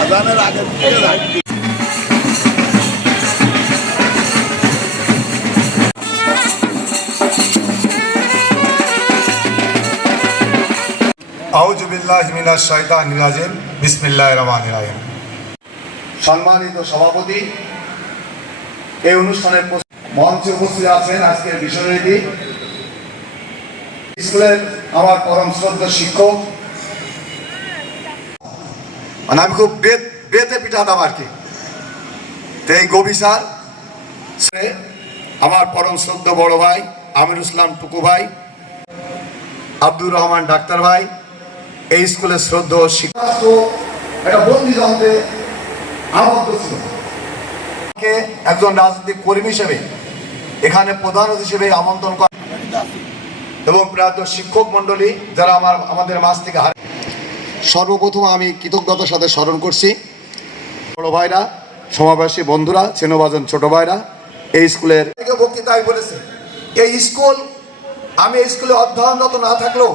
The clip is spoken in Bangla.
আজানের আগের দিকে সম্মানিত সভাপতি, এই অনুষ্ঠানে মঞ্চে উপস্থিত আছেন আজকের বিষয়টি স্কুলের আমার পরম শ্রদ্ধা শিক্ষক মানে আমি খুব বেত বেতে পিঠাতাম আর কি। তো এই গভীর স্যার সে আমার পরম শ্রদ্ধ বড় ভাই আমির ইসলাম টুকু ভাই আব্দুর রহমান ডাক্তার ভাই এই স্কুলের শ্রদ্ধ শিক্ষক। একটা বন্দি যন্ত্রে আবদ্ধ ছিল। একজন রাজনৈতিক কর্মী হিসেবে এখানে প্রধান হিসেবে আমন্ত্রণ করা এবং প্রাত শিক্ষক মন্ডলী যারা আমার আমাদের মাঝ থেকে হার সর্বপ্রথম আমি কৃতজ্ঞতার সাথে স্মরণ করছি। বড় ভাইরা, সমাবেশী বন্ধুরা, চেনবাজন ছোট ভাইরা, এই স্কুলের বক্তৃতায় বলেছে, এই স্কুল আমি স্কুলে অধ্যয়নরত না থাকলেও